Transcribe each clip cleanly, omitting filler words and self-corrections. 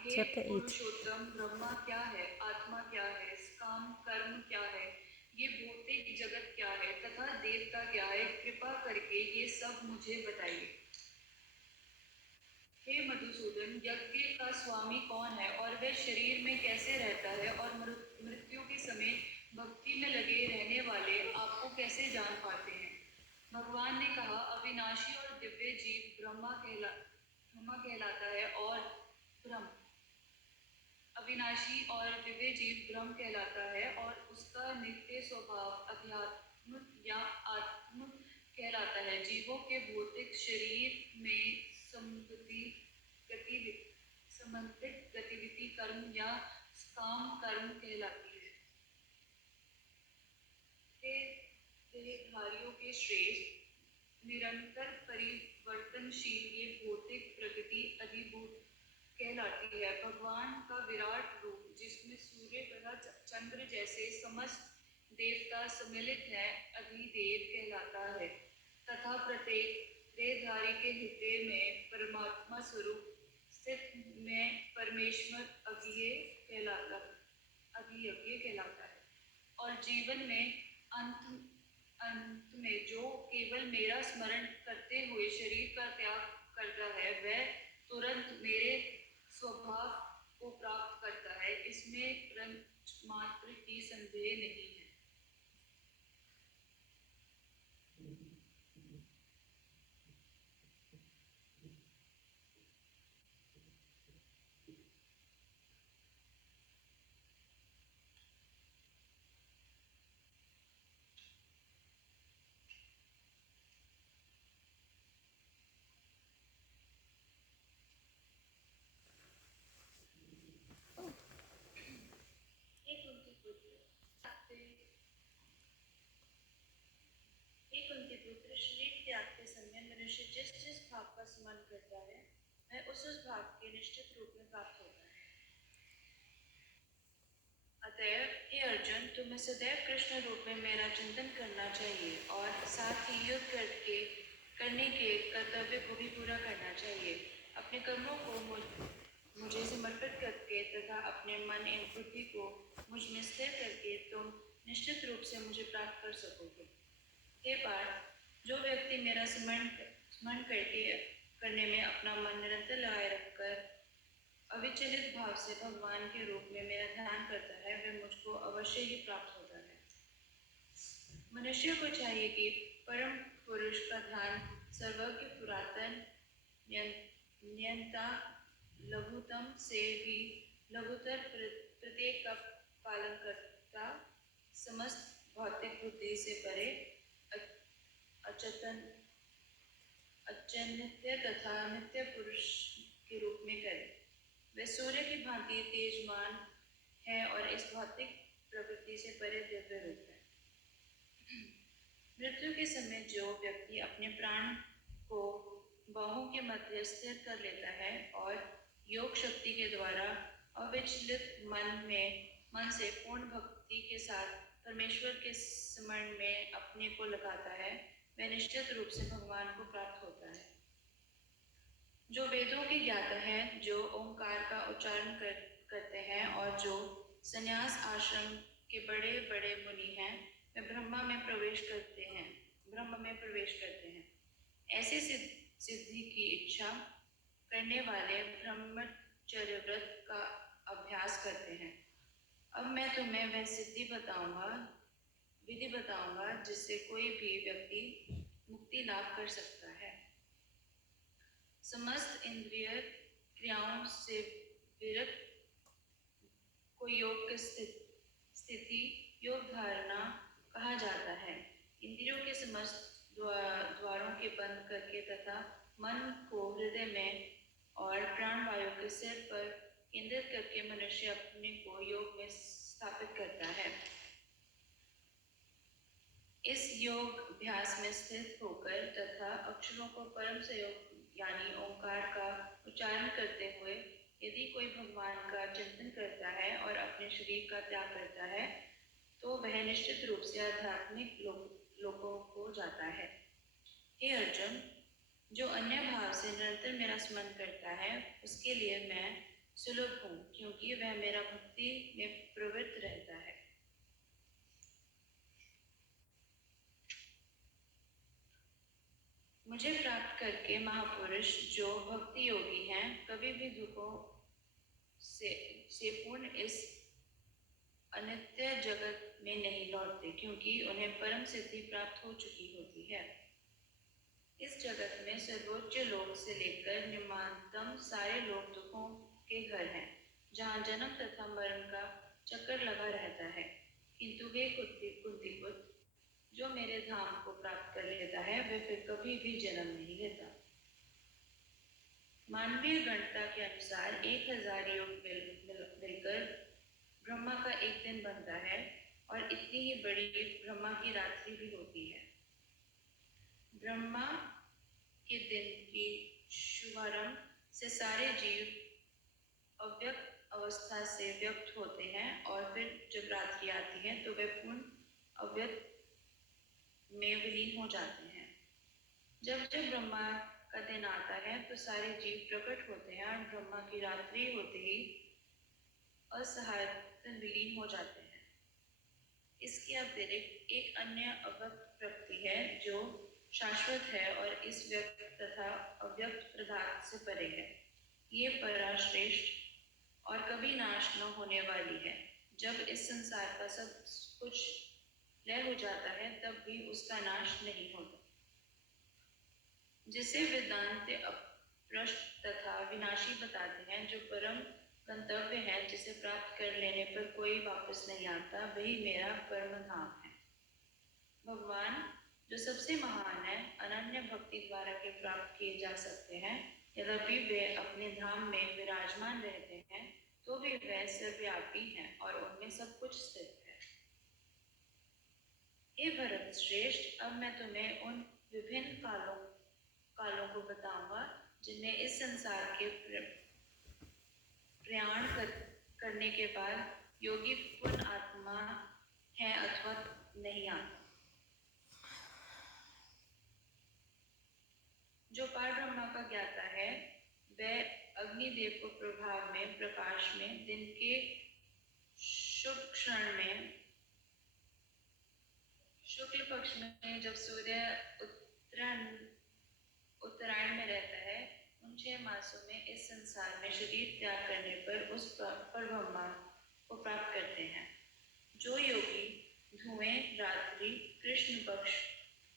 हे Chapter 8. पुरुषोत्तम, ब्रह्मा क्या है, आत्मा क्या है, काम कर्म क्या है, ये भौतिक जगत क्या है तथा देवता क्या है, कृपा करके ये सब मुझे बताइए। हे मधुसूदन, यज्ञ का स्वामी कौन है और वह शरीर में कैसे रहता है और मृत्यु के समय भक्ति में लगे रहने वाले आपको कैसे जान पाते हैं। भगवान ने कहा, अविनाशी और दिव्य जीव ब्रह्मा कहलाता है और ब्रह्म अविनाशी और दिव्य जीव ब्रह्म कहलाता है और उसका नित्य स्वभाव अध्यात्म या आत्म कहलाता है। जीवों के भौतिक शरीर में संबंधित गतिविधि कर्म या काम कर्म कहलाती है। देहधारियों के श्रेष्ठ निरंतर परिवर्तनशील ये भौतिक प्रकृति अधिभूत कहलाती है। भगवान का विराट रूप जिसमें सूर्य तथा चंद्र जैसे समस्त देवता सम्मिलित है अधिदेव कहलाता है तथा प्रत्येक देहधारी के हृदय में परमात्मा स्वरूप स्थित में परमेश्वर अभियज्ञ कहलाता है। और जीवन में अंत में जो केवल मेरा स्मरण करते हुए शरीर का त्याग करता है वह तुरंत मेरे स्वभाव को प्राप्त करता है। इसमें रंच मात्र की संदेह नहीं है। शरीर त्याग के समय मनुष्य जिस जिस भाव का स्मरण करता है वह उस भाव के निश्चित रूप में प्राप्त होता है। अतएव हे अर्जुन, तुम्हें सदैव कृष्ण रूप में मेरा चिंतन करना चाहिए और साथ ही युद्ध करने के कर्तव्य को भी पूरा करना चाहिए। अपने कर्मों को मुझे समर्पित करके तथा अपने मन एवं बुद्धि को मुझ में स्थिर करके तुम निश्चित रूप से मुझे प्राप्त कर सकोगे। हे पार्थ, जो व्यक्ति मेरा स्मरण करने में अपना मन निरंतर लगाए रखकर अविचलित भाव से भगवान के रूप में मेरा ध्यान करता है वह मुझको अवश्य ही प्राप्त होता है। मनुष्य को चाहिए कि परम पुरुष का ध्यान सर्वज्ञ पुरातन नियंता लघुतम से भी लघुतर प्रत्येक का पालन करता समस्त भौतिक बुद्धि से परे अचन्य तथा नित्य पुरुष के रूप में करे। वह सूर्य की भांति तेजमान है और इस भौतिक प्रवृत्ति से परे दिव्य रूप है। मृत्यु के समय जो व्यक्ति अपने प्राण को बाहों के मध्य स्थिर कर लेता है और योग शक्ति के द्वारा अविचलित मन से पूर्ण भक्ति के साथ परमेश्वर के स्मरण में अपने को लगाता है वह निश्चित रूप से भगवान को प्राप्त होता है। जो वेदों के ज्ञाता है, जो ओंकार का उच्चारण करते हैं और जो संन्यास आश्रम के बड़े बड़े मुनि हैं वे ब्रह्म में प्रवेश करते हैं। ऐसे सिद्धि की इच्छा करने वाले ब्रह्मचर्य व्रत का अभ्यास करते हैं। अब मैं तुम्हें वह विधि बताऊंगा जिससे कोई भी व्यक्ति मुक्ति लाभ कर सकता है। समस्त इंद्रिय क्रियाओं से विरक्त को योग की स्थिति योग धारणा कहा जाता है। इंद्रियों के समस्त द्वारों के बंद करके तथा मन को हृदय में और प्राण वायु के सिर पर केंद्रित करके मनुष्य अपने को योग में स्थापित करता है। इस योग अभ्यास में स्थित होकर तथा अक्षरों को परम संयोग यानी ओंकार का उच्चारण करते हुए यदि कोई भगवान का चिंतन करता है और अपने शरीर का त्याग करता है तो वह निश्चित रूप से आध्यात्मिक लोकों को जाता है। हे अर्जुन, जो अन्य भाव से निरंतर मेरा स्मरण करता है उसके लिए मैं सुलभ हूँ, क्योंकि वह मेरा भक्ति में प्रवृत्त रहता है। मुझे प्राप्त करके महापुरुष जो भक्ति योगी हैं कभी भी दुखों से पूर्ण इस अनित्य जगत में नहीं लौटते, क्योंकि उन्हें परम सिद्धि प्राप्त हो चुकी होती है। इस जगत में सर्वोच्च लोक से लेकर निम्नतम सारे लोक दुखों के घर हैं, जहाँ जन्म तथा मरण का चक्कर लगा रहता है। किंतु हे कुंती पुत्र, जो मेरे धाम को प्राप्त कर लेता है वह फिर कभी भी जन्म नहीं लेता। मानवीय गणना के अनुसार 1000 युग मिलकर ब्रह्मा का एक दिन बनता है, और इतनी ही बड़ी ब्रह्मा की रात्रि भी होती है। ब्रह्मा के दिन की शुभारंभ से सारे जीव अव्यक्त अवस्था से व्यक्त होते हैं, और फिर जब रात्रि आती है तो वे पूर्ण अव्यक्त में विलीन हो जाते हैं। जब जब ब्रह्मा का दिन आता है तो सारे जीव प्रकट होते हैं, और ब्रह्मा की रात्रि होते ही असहायत विलीन हो जाते हैं। इसके अतिरिक्त एक अन्य अव्यक्त प्रकृति है जो शाश्वत है और इस व्यक्त तथा अव्यक्त पदार्थ से परे है। ये पराश्रेष्ठ और कभी नाश न होने वाली है। जब इस संसार का सब कुछ लय हो जाता है तब भी उसका नाश नहीं होता, जिसे वेदांत अप्रष्ट तथा विनाशी बताते हैं। जो परम गंतव्य है, जिसे प्राप्त कर लेने पर कोई वापस नहीं आता, वही मेरा परम धाम है। भगवान जो सबसे महान है, अनन्य भक्ति द्वारा के प्राप्त किए जा सकते हैं। यद्यपि वे अपने धाम में विराजमान रहते हैं, तो भी वे सर्वव्यापी हैं और उनमें सब कुछ स्थित है। हे भरत श्रेष्ठ, अब मैं तुम्हें उन विभिन्न कालों को बताऊंगा जिनमें इस संसार के प्रयाण करने के बाद योगी पुनः आत्मा है अथवा नहीं आता। जो पार ब्रह्मा का ज्ञाता है वह अग्निदेव को प्रभाव में प्रकाश में दिन के शुभ क्षण में शुक्ल पक्ष में जब सूर्य उत्तरायण में रहता है, उन 6 मासों में इस संसार में शरीर त्याग करने पर उस पर ब्रह्मा को प्राप्त करते हैं। जो योगी धुएं रात्रि कृष्ण पक्ष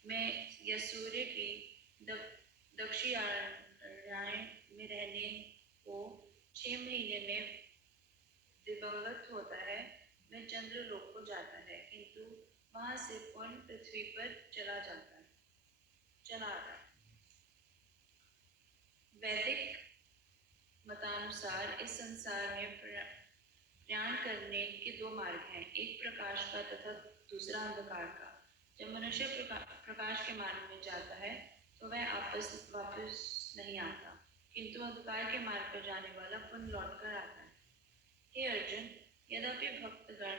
में या सूर्य की दक्षिणायन में रहने को 6 महीने में दिवंगत होता है, वह चंद्रलोक को जाता है, किंतु वहां से पुनः पृथ्वी पर चला आता है। वैदिक मतानुसार इस संसार में प्रयाण करने के 2 मार्ग हैं, एक प्रकाश का तथा दूसरा अंधकार का। जब मनुष्य प्रकाश के मार्ग में जाता है तो वह वापस नहीं आता, किंतु अंधकार के मार्ग पर जाने वाला पुनः लौट कर आता है। हे अर्जुन, यद्यपि भक्तगण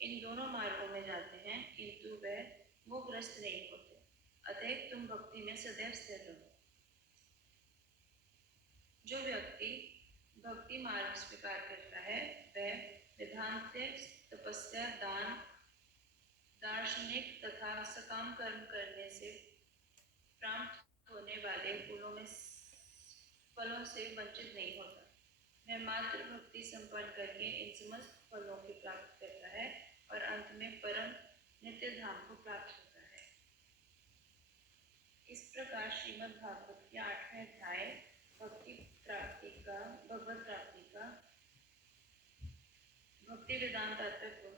इन दोनों मार्गों में जाते हैं, किंतु वह मोहग्रस्त नहीं होते। अतः तुम भक्ति में सदैव स्थिर रहो। जो व्यक्ति भक्ति मार्ग स्वीकार करता है वह वेदांत, तपस्या, दान, दार्शनिक तथा सकाम कर्म करने से प्राप्त होने वाले फलों से वंचित नहीं होता। वह मात्र भक्ति संपन्न करके इन समस्त फलों की प्राप्ति करता है और अंत में परम नित्य धाम को प्राप्त होता है। इस प्रकार श्रीमद् भागवत के 8वें अध्याय भगवत प्राप्ति का भक्ति वेदांत तात्पर्य